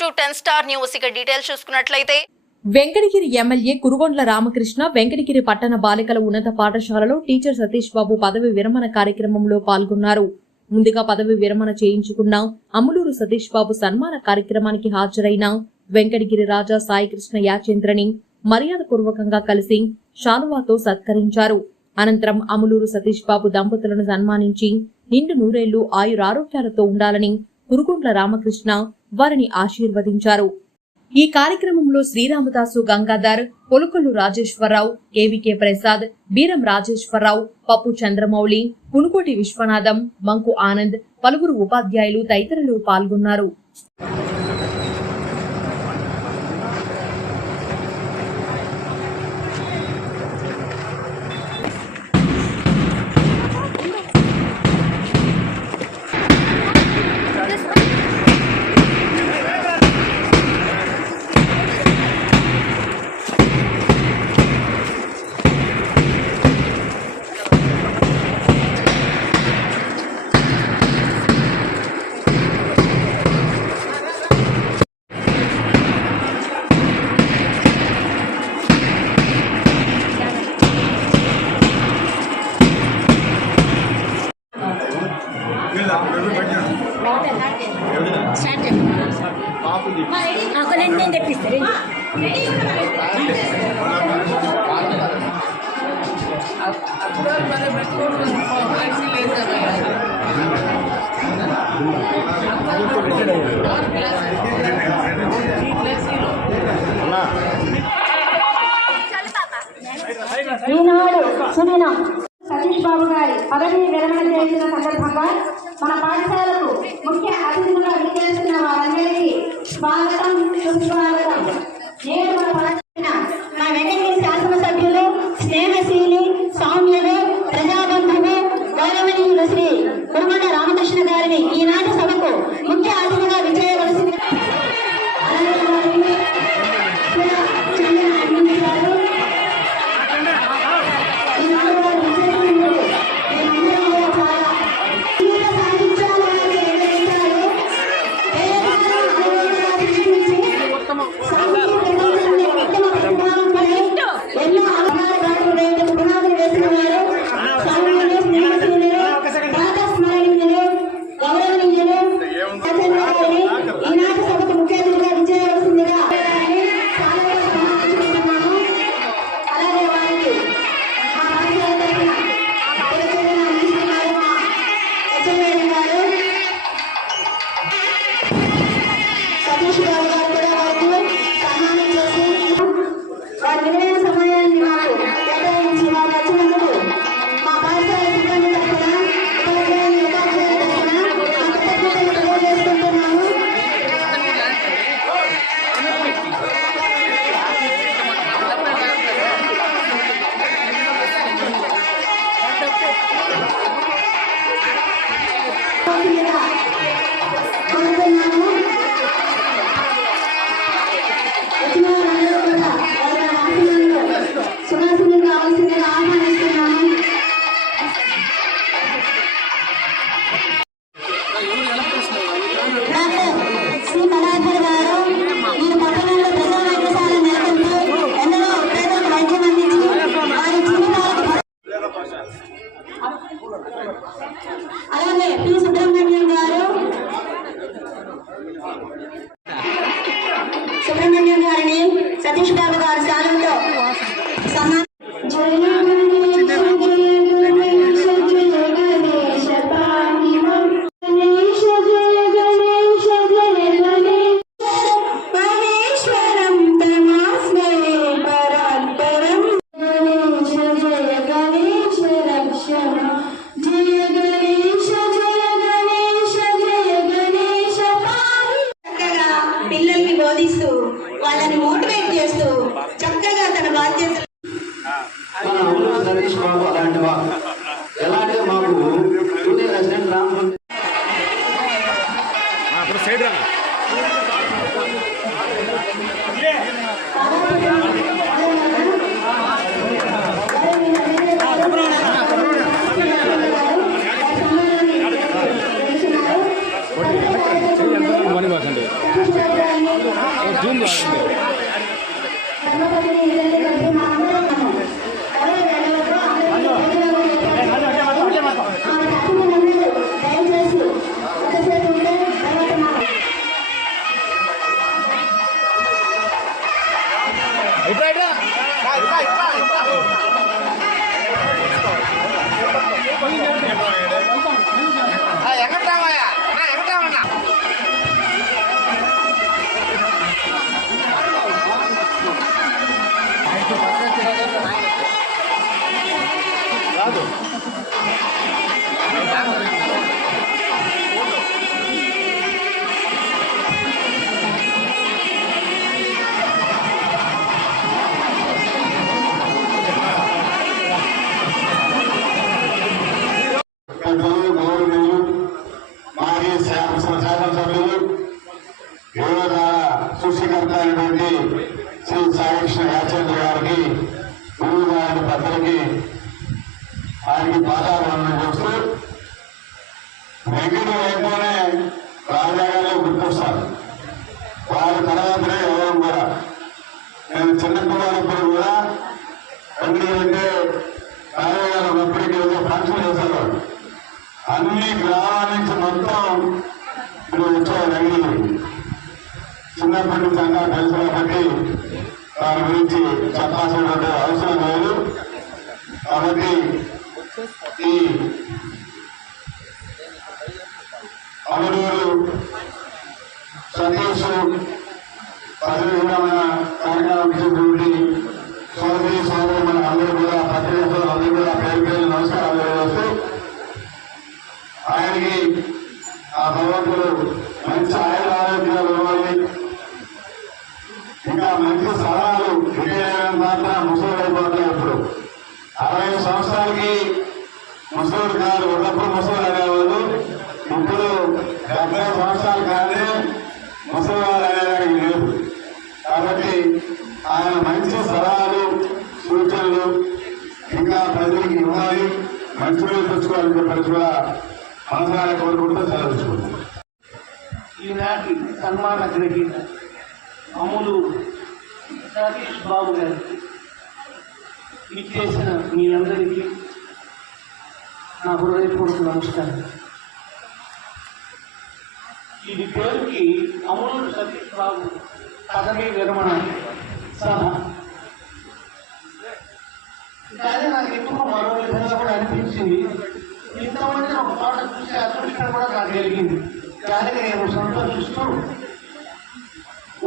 Welcome to 10 star news. ఇక details చూసుకున్నట్లయితే Venkatagiri MLA Kurugondla Ramakrishna Venkatagiri పట్టణ బాలికల ఉన్నత పాఠశాలలో టీచర్ సతీష్ బాబు పదవి విరమణ కార్యక్రమంలో పాల్గొన్నారు. ముందుగా పదవి విరమణ చేయించుకున్న అమ్ములూరు సతీష్ బాబు సన్మాన కార్యక్రమానికి హాజరైన వెంకటగిరి రాజా సాయికృష్ణ యాచేంద్రని మర్యాదపూర్వకంగా కలిసి శాలువాతో సత్కరించారు. అనంతరం అమ్ములూరు సతీష్ బాబు దంపతులను సన్మానించి నిండు నూరేళ్లు ఆయురారోగ్యాలతో ఉండాలని కురుగొండ్ల రామకృష్ణ వారిని ఆశీర్వదించారు. ఈ కార్యక్రమంలో శ్రీరామదాసు గంగాధర్, పొలుకొల్లు రాజేశ్వరరావు, కేవీకే ప్రసాద్, బీరం రాజేశ్వరరావు, పప్పు చంద్రమౌళి, పునుకోటి విశ్వనాథం, మంకు ఆనంద్, పలువురు ఉపాధ్యాయులు తదితరులు పాల్గొన్నారు. నేను తెప్పిస్తాను. ఈనాడు సునీన సతీష్ బాబు గారి పదవి విరమణ చేసిన సందర్భంగా మన పాఠశాలకు ముఖ్య అతిథులుగా విచ్చేస్తున్న వారందరికీ స్వాగతం, సుస్వాగతం. నేడు మన పాఠశాల మా వెంకటగిరి శాసనసభ్యులు, స్నేహశీలి, సౌమ్యులు, ప్రజాబంధువు, గౌరవనీయులు శ్రీ కురుగొండ్ల రామకృష్ణ గారిని ఈనాటి సభకు ముఖ్య అతిథిగా విచ్చేయవలసింది. అలాగే పి సుబ్రహ్మణ్యం గారు, సుబ్రహ్మణ్యం గారిని సతీష్ బాబు గారు శాలంతో సన్మానం. పిల్లల్ని బోధిస్తూ వాళ్ళని మోటివేట్ చేస్తూ చక్కగా తన బాధ్యతలు పెద్దలు గౌరవనీయులు మాజీ శాసనసభ్యులు యువత సృష్టికర్త అయినటువంటి శ్రీ సాయికృష్ణ యాచంద్ర గారికి గురువు గారి పెద్దలకి ఆయనకి పాదాభివందనం చేస్తూ వెంకట వైపునే రాజాగారు గుర్తొస్తారు. వారి తర్వాతనే ఎవరు కూడా నేను చిన్నపిల్లలప్పుడు కూడా వెంకట అంటే రాజాగారు ఎప్పటికీ ఏదో ఫంక్షన్ చేసేవాడు. అన్ని గ్రామాల నుంచి మొత్తం ఇప్పుడు వచ్చేవాడు వెంకటగిరి. చిన్నప్పటి నుంచి అన్నా తెలుసు కాబట్టి దాని గురించి చెప్పాల్సినటువంటి అవసరం లేదు. కాబట్టి ఈ అమరూరు సతీష్ పదవి విరమణ కార్యక్రమం ఇచ్చినటువంటి సోదరి సోదరు మన అందరూ కూడా పత్రికలు అందరూ కూడా పేరు పేరు నమస్కారాలు తెలియజేస్తూ ఆయనకి ఆ భగవంతుడు మంచి ఆయుర ఆరోగ్యాలు ఇవ్వాలి, ఇంకా మంచి సలహాలు విజయనగరం మాత్రం ముసలి అయిపోతాయి. ఇప్పుడు 60 సంవత్సరాలకి ముసలి కాదు, ఒకప్పుడు ముసలి అనేవాళ్ళు, ఇప్పుడు 70 సంవత్సరాలు కానీ ముసలి వారు అనేదానికి లేదు. కాబట్టి ఆయన మంచి సలహాలు సూచనలు ఇంకా ప్రజలకు ఇవ్వాలి, మంచి రోజు తెచ్చుకోవాలని చెప్పి కూడా మనసారా కోరుకుంటూ సెలవుచ్చుకుంటాం. ఈనాటి సన్మాన గ్రహీత అమలు సతీష్ బాబు గారికి ఇచ్చేసిన మీ అందరికీ నా హృదయపూర్వక నమస్కారం. ఇది పేరుకి అమలు సతీష్ బాబు పదవీ విరమణ సభ. కానీ నాకు ఎక్కువ మరో విధంగా కూడా అనిపించింది. ఇంతమంది ఒక చోట చూసే అదృష్టం కూడా నాకు కలిగింది. దానికి నేను సంతోషిస్తూ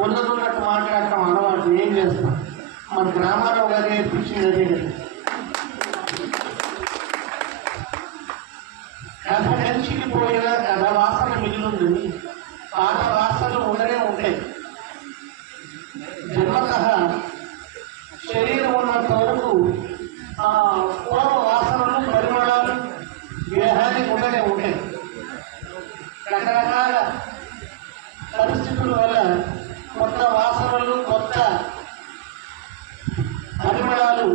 ఉన్నట్టు మాట్లాడటం అలవాటు ఏం చేస్తాం, మన గ్రామాల్లో గారు నేర్పించింది అదే. కథ కలిసికి పోయిన కథ వాసన మిగిలిందని పాత వాసనలు ఉండనే ఉంటాయి. జన్మత శరీరం ఉన్నంత వరకు పూర్వ వాసనలు పరిమళాలు దేహానికి ఉండనే ఉంటాయి. రకరకాల పరిస్థితుల వల్ల కొత్త వాసనలు కొత్త పరిమళాలు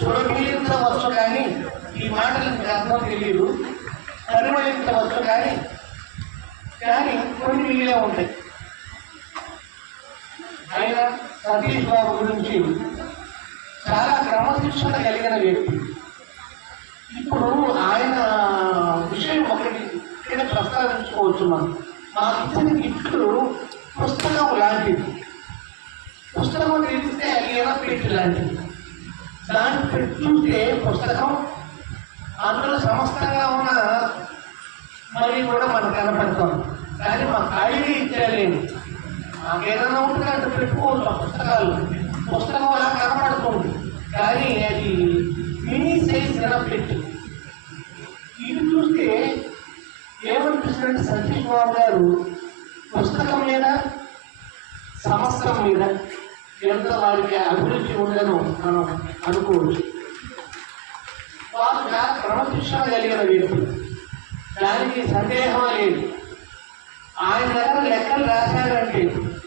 సురభించవచ్చు, కానీ ఈ మాటలకు అర్థం తెలియదు. పరిమళించవచ్చు కానీ కొన్ని మిగిలే ఉంటాయి. ఆయన సతీష్ బాబు గురించి చాలా క్రమశిక్షణ కలిగిన వ్యక్తి. ఇప్పుడు ఆయన విషయం ఒకటి ఇక్కడ ప్రస్తావించుకోవచ్చు. మాకు ఇచ్చిన గిఫ్ట్లు పుస్తకం లాంటిది. పుస్తకం తెలిస్తే అలిగిన పెట్టి లాంటిది. దాన్ని పెట్టి చూస్తే పుస్తకం అందులో సమస్తంగా ఉన్న మరి కూడా మనకు కనపడతాం. కానీ మా ఖాళీ ఇచ్చేయలేము. మాకేదైనా ఉంటే అంటే పెట్టుకోవచ్చు. పుస్తకం అలా కనపడుతుంది, కానీ అది మినీ సైజ్ పెట్టి ఇది చూస్తే ఏమనిపిస్తుంది, సతీష్ బాబు గారు పుస్తకం మీద సమస్తం మీద ఎంత వారికి అభిరుచి ఉందనో మనం అనుకోవచ్చు. వారు క్రమశిక్షణ కలిగిన వ్యక్తి, దానికి సందేహం లేదు. ఆయన దగ్గర లెక్కలు రాశారంటే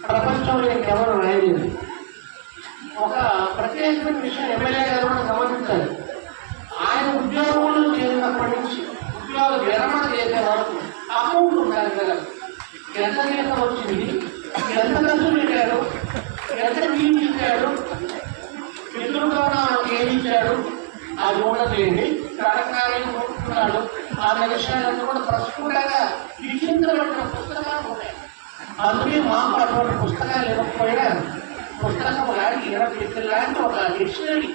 ప్రపంచంలో ఇంకెవరు రాయలేదు. ఒక ప్రత్యేకమైన విషయం ఎమ్మెల్యే గారు కూడా గమనించాలి. ఆయన ఉద్యోగంలో చేరినప్పటి నుంచి ఉద్యోగ విరమణ చేసే వరకు అమౌంట్ ఉండాలి కదా. ఎంత జీతం వచ్చింది, ఎంత ఖర్చు పెట్టాడు, ఎంత నీళ్ళు ఇచ్చాడు, ఎదురుగా ఏమి ఇచ్చాడు, అది ఉండలేని రకరకాలను కొనుక్కున్నాడు. ఆ విషయాలన్నీ కూడా ప్రస్ఫుటంగా విచింతబడిన పుస్తకాలు ఉన్నాయి. అందుకే మాకు అటువంటి పుస్తకాలు ఇవ్వకపోయినా పుస్తకం లాంటి 20 లాంటి ఒక డిక్షనరీ,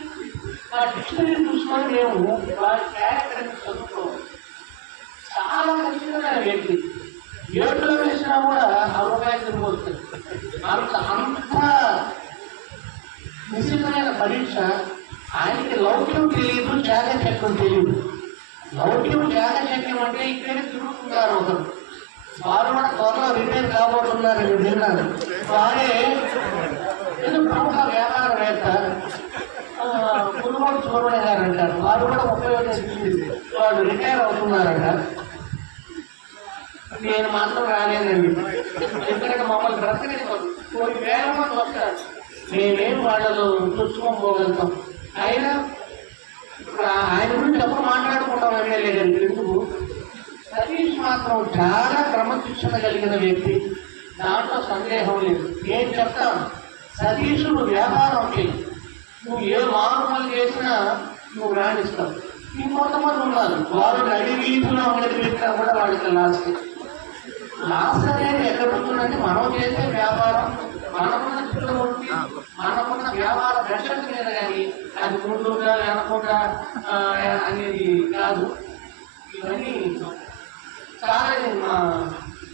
ఆ డిక్షనరీ చూసుకొని మేము వారి క్యారెక్టర్ చదువుకోవాలి. చాలా ఖచ్చితంగా వ్యక్తి ఏడులో వేసినా కూడా అవకాశం వస్తుంది. అంత నిశ్చితమైన పరీక్ష. ఆయనకి లౌక్యం తెలియదు, జాగచక్యం తెలియదు. లౌక్యం జాగచక్యం అంటే ఇక్కడే తిరుగుతున్నారు ఒకరు. వారు కూడా త్వరలో రిటైర్ కాబోతున్నారు. విన్నాను. వారే ప్రముఖ వ్యాపారవేత్త, కొమ్మూరు సుబ్రహ్మణ్య గారు అంటారు, వారు కూడా 31 వాళ్ళు రిటైర్ అవుతున్నారంట. నేను మాత్రం రాలేదండి, ఎందుకంటే మమ్మల్ని బ్రతకనివ్వదు. కొన్ని వేల మంది వస్తారు, మేమేం వాళ్ళలో చూసుకోగలుగుతాం. అయినా ఆయన గురించి ఎప్పుడు మాట్లాడుకుంటాం ఎమ్మెల్యే గారికి ఎందుకు. సతీష్ మాత్రం చాలా క్రమశిక్షణ కలిగిన వ్యక్తి, దాంట్లో సందేహం లేదు. నేను చెప్తాను, సతీష్ నువ్వు వ్యాపారం చేయి, నువ్వు ఏ మారుమూలు చేసినా నువ్వు రాణిస్తావు. ఇంకొంతమంది ఉన్నారు, వారు నడి వీధిలో అంగడి పెట్టినా కూడా వాళ్ళకి లాస్ అనేది ఎక్కడ ఉంటుందంటే మనం చేసే వ్యాపారం, మనకున్న చిత్రమూర్తి, మనకున్న వ్యాపార దర్శనం మీద కానీ అది ముందుగా వెనకుండా అనేది కాదు. ఇవన్నీ చాలా మా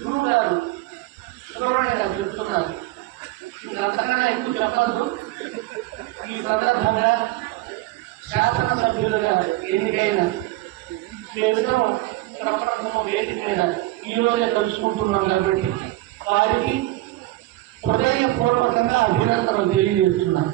గురువు గారు సుబ్రహ్మణ్య గారు చెప్తున్నారు. అంతకన్నా ఎక్కువ చెప్పద్దు. ఈ సందర్భంగా శాసనసభ్యులుగా ఎన్నికైన కేంద్రం ప్రపంచం వేదిక మీద ఈరోజే కలుసుకుంటున్నాం కాబట్టి వారికి హృదయపూర్వకంగా అభినందనలు తెలియజేస్తున్నాను.